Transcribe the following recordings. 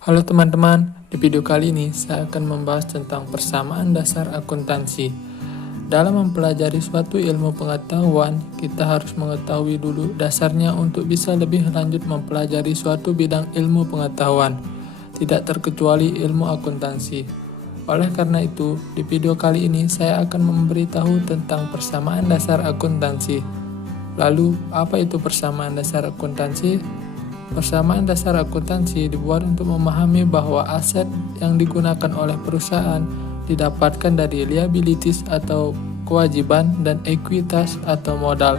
Halo teman-teman, di video kali ini saya akan membahas tentang persamaan dasar akuntansi. Dalam mempelajari suatu ilmu pengetahuan, kita harus mengetahui dulu dasarnya untuk bisa lebih lanjut mempelajari suatu bidang ilmu pengetahuan, tidak terkecuali ilmu akuntansi. Oleh karena itu, di video kali ini saya akan memberitahu tentang persamaan dasar akuntansi. Lalu, apa itu persamaan dasar akuntansi? Persamaan dasar akuntansi dibuat untuk memahami bahwa aset yang digunakan oleh perusahaan didapatkan dari liabilities atau kewajiban dan ekuitas atau modal.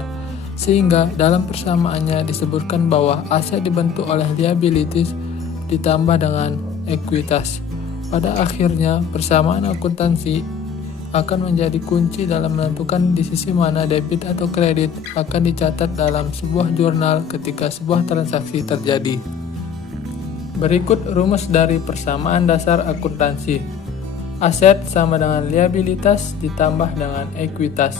Sehingga dalam persamaannya disebutkan bahwa aset dibentuk oleh liabilities ditambah dengan ekuitas. Pada akhirnya, persamaan akuntansi akan menjadi kunci dalam menentukan di sisi mana debit atau kredit akan dicatat dalam sebuah jurnal ketika sebuah transaksi terjadi. Berikut rumus dari persamaan dasar akuntansi. Aset sama dengan liabilitas ditambah dengan ekuitas.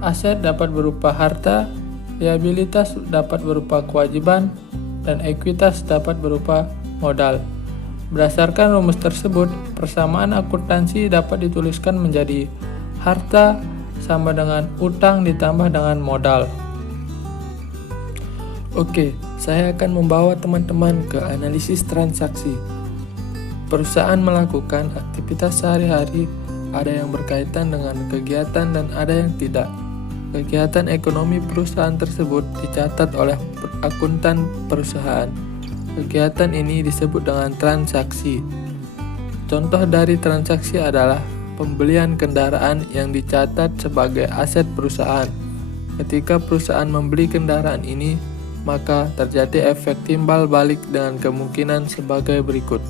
Aset dapat berupa harta, liabilitas dapat berupa kewajiban, dan ekuitas dapat berupa modal. Berdasarkan rumus tersebut, persamaan akuntansi dapat dituliskan menjadi harta sama dengan utang ditambah dengan modal. Oke, saya akan membawa teman-teman ke analisis transaksi. Perusahaan melakukan aktivitas sehari-hari, ada yang berkaitan dengan kegiatan dan ada yang tidak. Kegiatan ekonomi perusahaan tersebut dicatat oleh akuntan perusahaan. Kegiatan ini disebut dengan transaksi. Contoh dari transaksi adalah pembelian kendaraan yang dicatat sebagai aset perusahaan. Ketika perusahaan membeli kendaraan ini, maka terjadi efek timbal balik dengan kemungkinan sebagai berikut.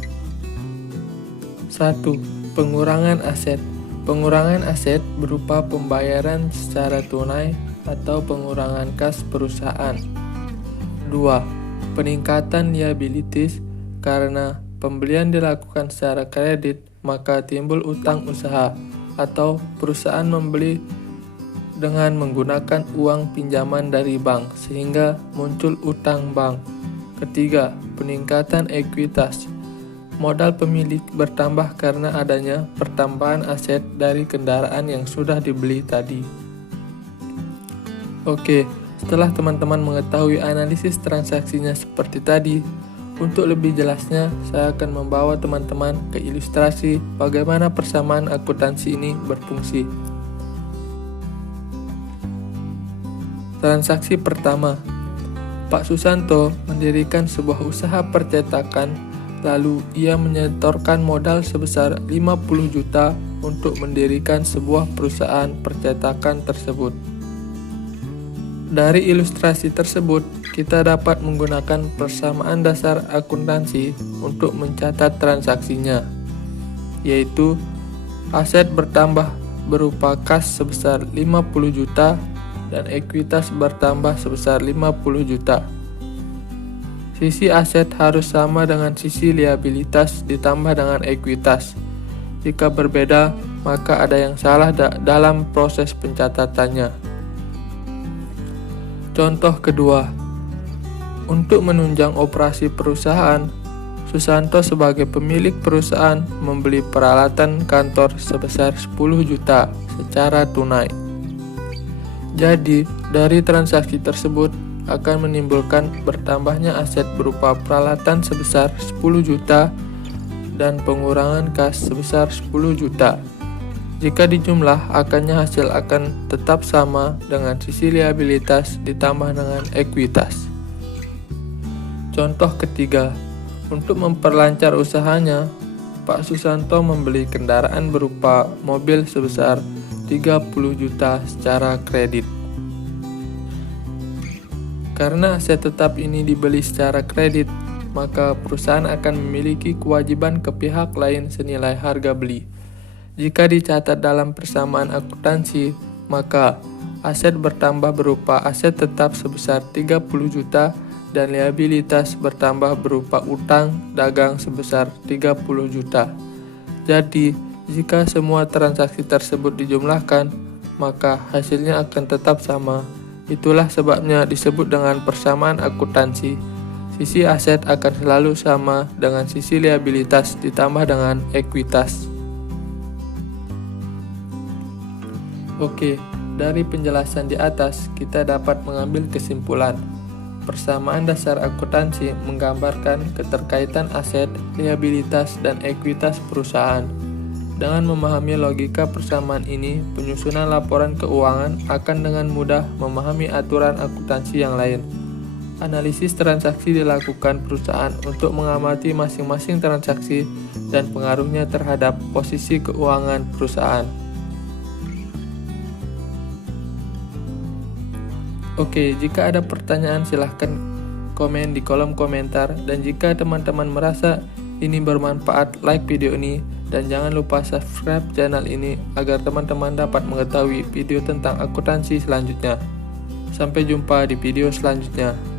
1. Pengurangan aset. Pengurangan aset berupa pembayaran secara tunai atau pengurangan kas perusahaan. 2. Peningkatan liabilities. Karena pembelian dilakukan secara kredit, maka timbul utang usaha atau perusahaan membeli dengan menggunakan uang pinjaman dari bank sehingga muncul utang bank. Ketiga, peningkatan ekuitas. Modal pemilik bertambah karena adanya pertambahan aset dari kendaraan yang sudah dibeli tadi. Oke, setelah teman-teman mengetahui analisis transaksinya seperti tadi, untuk lebih jelasnya saya akan membawa teman-teman ke ilustrasi bagaimana persamaan akuntansi ini berfungsi. Transaksi pertama, Pak Susanto mendirikan sebuah usaha percetakan, lalu ia menyetorkan modal sebesar 50 juta untuk mendirikan sebuah perusahaan percetakan tersebut. Dari ilustrasi tersebut, kita dapat menggunakan persamaan dasar akuntansi untuk mencatat transaksinya, yaitu aset bertambah berupa kas sebesar 50 juta dan ekuitas bertambah sebesar 50 juta. Sisi aset harus sama dengan sisi liabilitas ditambah dengan ekuitas. Jika berbeda, maka ada yang salah dalam proses pencatatannya. Contoh kedua, untuk menunjang operasi perusahaan, Susanto sebagai pemilik perusahaan membeli peralatan kantor sebesar 10 juta secara tunai. Jadi, dari transaksi tersebut akan menimbulkan bertambahnya aset berupa peralatan sebesar 10 juta dan pengurangan kas sebesar 10 juta. Jika dijumlah, akannya hasil akan tetap sama dengan sisi liabilitas ditambah dengan ekuitas. Contoh ketiga, untuk memperlancar usahanya, Pak Susanto membeli kendaraan berupa mobil sebesar 30 juta secara kredit. Karena aset tetap ini dibeli secara kredit, maka perusahaan akan memiliki kewajiban ke pihak lain senilai harga beli. Jika dicatat dalam persamaan akuntansi, maka aset bertambah berupa aset tetap sebesar 30 juta dan liabilitas bertambah berupa utang dagang sebesar 30 juta. Jadi, jika semua transaksi tersebut dijumlahkan, maka hasilnya akan tetap sama. Itulah sebabnya disebut dengan persamaan akuntansi. Sisi aset akan selalu sama dengan sisi liabilitas ditambah dengan ekuitas. Oke, dari penjelasan di atas kita dapat mengambil kesimpulan. Persamaan dasar akuntansi menggambarkan keterkaitan aset, liabilitas, dan ekuitas perusahaan. Dengan memahami logika persamaan ini, penyusunan laporan keuangan akan dengan mudah memahami aturan akuntansi yang lain. Analisis transaksi dilakukan perusahaan untuk mengamati masing-masing transaksi dan pengaruhnya terhadap posisi keuangan perusahaan. Oke, jika ada pertanyaan silahkan komen di kolom komentar, dan jika teman-teman merasa ini bermanfaat, like video ini dan jangan lupa subscribe channel ini agar teman-teman dapat mengetahui video tentang akuntansi selanjutnya. Sampai jumpa di video selanjutnya.